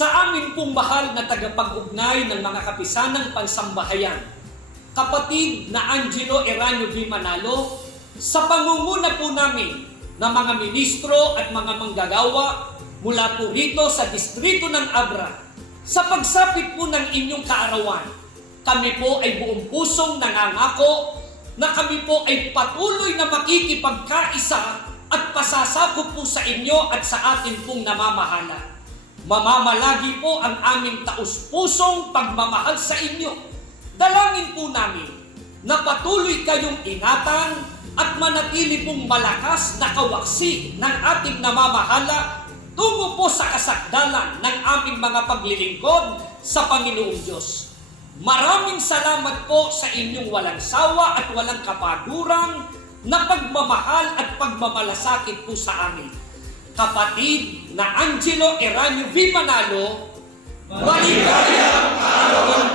Sa amin pong mahal na tagapag-ugnay ng mga kapisanang pansambahayan, kapatid na Angelo Eranio V. Manalo, sa pangunguna po namin ng mga ministro at mga manggagawa mula po rito sa distrito ng Abra, sa pagsapit po ng inyong kaarawan, kami po ay buong pusong nangangako na kami po ay patuloy na makikipagkaisa at pasasakop po sa inyo at sa atin pong namamahala. Mamamalagi po ang aming taus-pusong pagmamahal sa inyo. Dalangin po namin na patuloy kayong ingatan at manatili pong malakas na kawaksi ng ating namamahala tungo po sa kasakdalan ng aming mga paglilingkod sa Panginoong Diyos. Maraming salamat po sa inyong walang sawa at walang kapadurang na pagmamahal at pagmamalasakit po sa amin. Kapatid na Angelo Eranio V. Manalo, maligayang kaarawan